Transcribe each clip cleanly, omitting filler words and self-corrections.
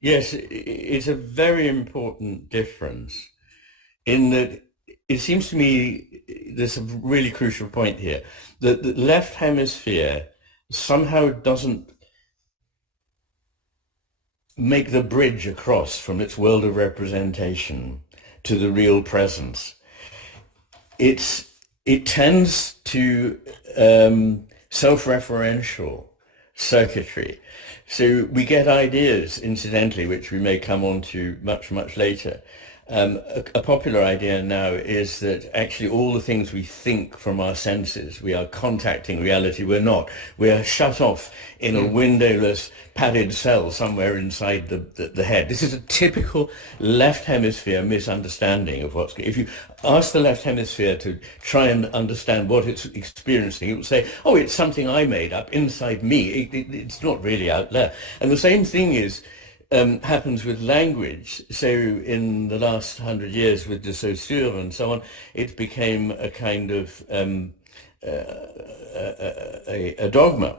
Yes, it's a very important difference in that it seems to me there's a really crucial point here that the left hemisphere somehow doesn't make the bridge across from its world of representation to the real presence. It's it tends to self-referential circuitry. So we get ideas, incidentally, which we may come on to much, much later. A popular idea now is that actually all the things we think from our senses, we are contacting reality. We're not. We are shut off in a windowless, padded cell somewhere inside the head. This is a typical left hemisphere misunderstanding of what's. If you ask the left hemisphere to try and understand what it's experiencing, it will say, "Oh, it's something I made up inside me. It's not really out there." And the same thing is happens with language. So in the last 100 years with de Saussure and so on, it became a kind of a dogma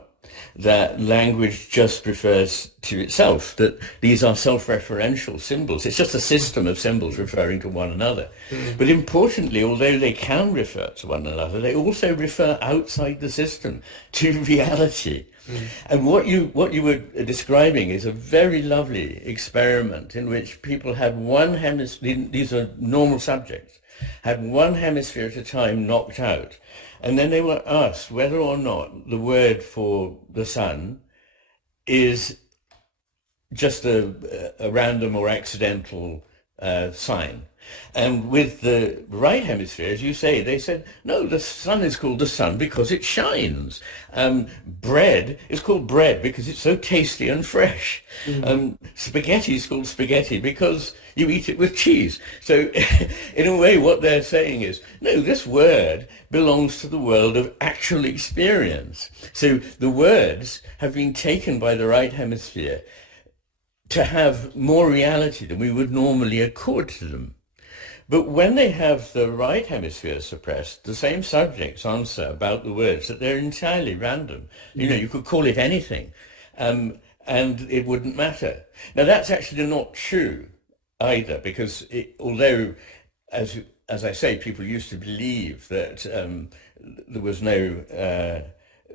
that language just refers to itself, that these are self-referential symbols. It's just a system of symbols referring to one another. But importantly, although they can refer to one another, they also refer outside the system to reality. And what you were describing is a very lovely experiment in which people had one hemisphere, these are normal subjects, had one hemisphere at a time knocked out. And then they were asked whether or not the word for the sun is just a random or accidental sign. And with the right hemisphere, as you say, they said, no, the sun is called the sun because it shines. Bread is called bread because it's so tasty and fresh. Spaghetti is called spaghetti because you eat it with cheese. So in a way, what they're saying is, no, this word belongs to the world of actual experience. So the words have been taken by the right hemisphere to have more reality than we would normally accord to them. But when they have the right hemisphere suppressed, the same subjects answer about the words that they're entirely random. You know, you could call it anything, and it wouldn't matter. Now, that's actually not true either, because although, as I say, people used to believe that there was no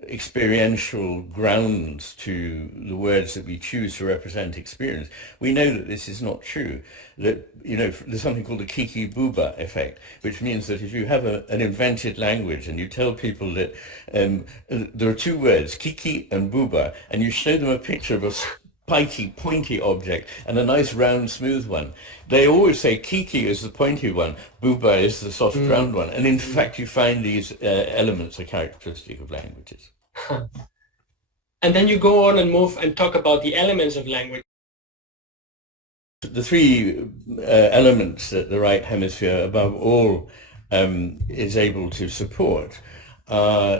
experiential grounds to the words that we choose to represent experience. We know that this is not true. That, you know, there's something called the Kiki Booba effect, which means that if you have an invented language and you tell people that there are two words, Kiki and Booba, and you show them a picture of a spiky, pointy object and a nice round, smooth one, they always say Kiki is the pointy one, Booba is the soft, round one. And in fact, you find these elements are characteristic of languages. And then you go on and move and talk about the elements of language. The three elements that the right hemisphere, above all, is able to support are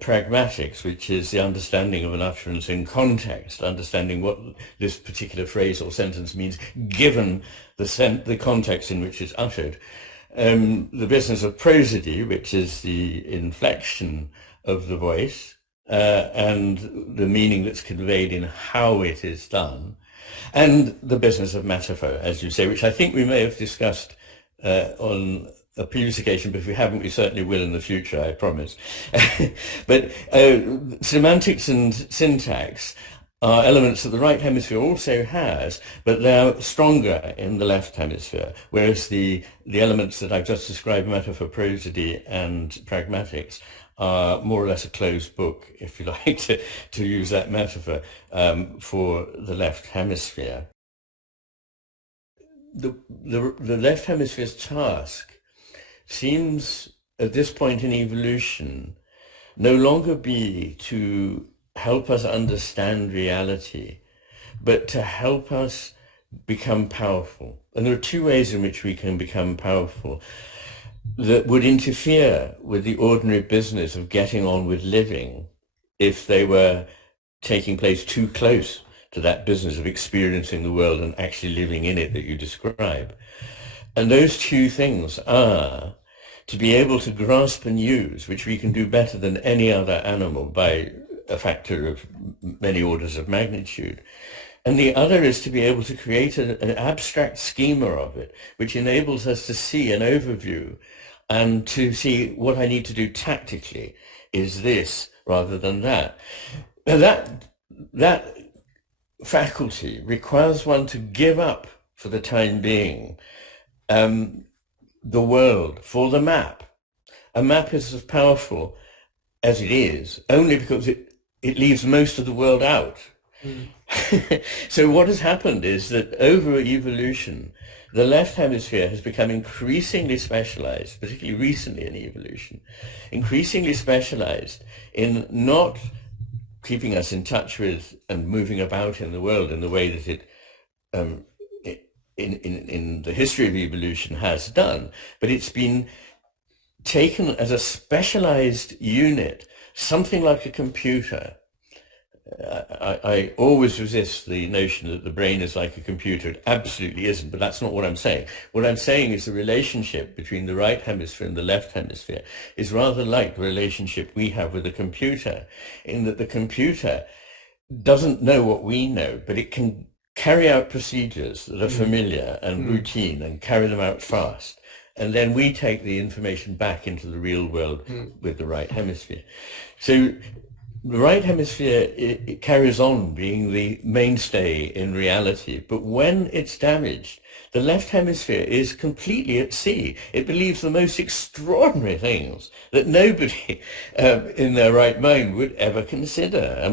pragmatics, which is the understanding of an utterance in context, understanding what this particular phrase or sentence means given the context in which it's uttered. The business of prosody, which is the inflection of the voice and the meaning that's conveyed in how it is done, and the business of Matter5, as you say, which I think we may have discussed on a previous occasion, but if we haven't, we certainly will in the future, I promise. But semantics and syntax are elements that the right hemisphere also has, but they're stronger in the left hemisphere, whereas the elements that I've just described, Matter5, prosody and pragmatics, are more or less a closed book, if you like, to use that metaphor, for the left hemisphere. The left hemisphere's task seems, at this point in evolution, no longer be to help us understand reality, but to help us become powerful. And there are two ways in which we can become powerful that would interfere with the ordinary business of getting on with living if they were taking place too close to that business of experiencing the world and actually living in it that you describe. And those two things are to be able to grasp and use, which we can do better than any other animal by a factor of many orders of magnitude, And the other is to be able to create an abstract schema of it, which enables us to see an overview and to see what I need to do tactically is this rather than that. Now that faculty requires one to give up for the time being the world for the map. A map is as powerful as it is only because it leaves most of the world out. So what has happened is that over evolution, the left hemisphere has become increasingly specialized, particularly recently in evolution, increasingly specialized in not keeping us in touch with and moving about in the world in the way that it in the history of evolution has done, but it's been taken as a specialized unit, something like a computer. I always resist the notion that the brain is like a computer. It absolutely isn't, but that's not what I'm saying. What I'm saying is the relationship between the right hemisphere and the left hemisphere is rather like the relationship we have with a computer, in that the computer doesn't know what we know, but it can carry out procedures that are familiar and routine and carry them out fast. And then we take the information back into the real world with the right hemisphere. So the right hemisphere, it carries on being the mainstay in reality, but when it's damaged, the left hemisphere is completely at sea. It believes the most extraordinary things that nobody in their right mind would ever consider. And we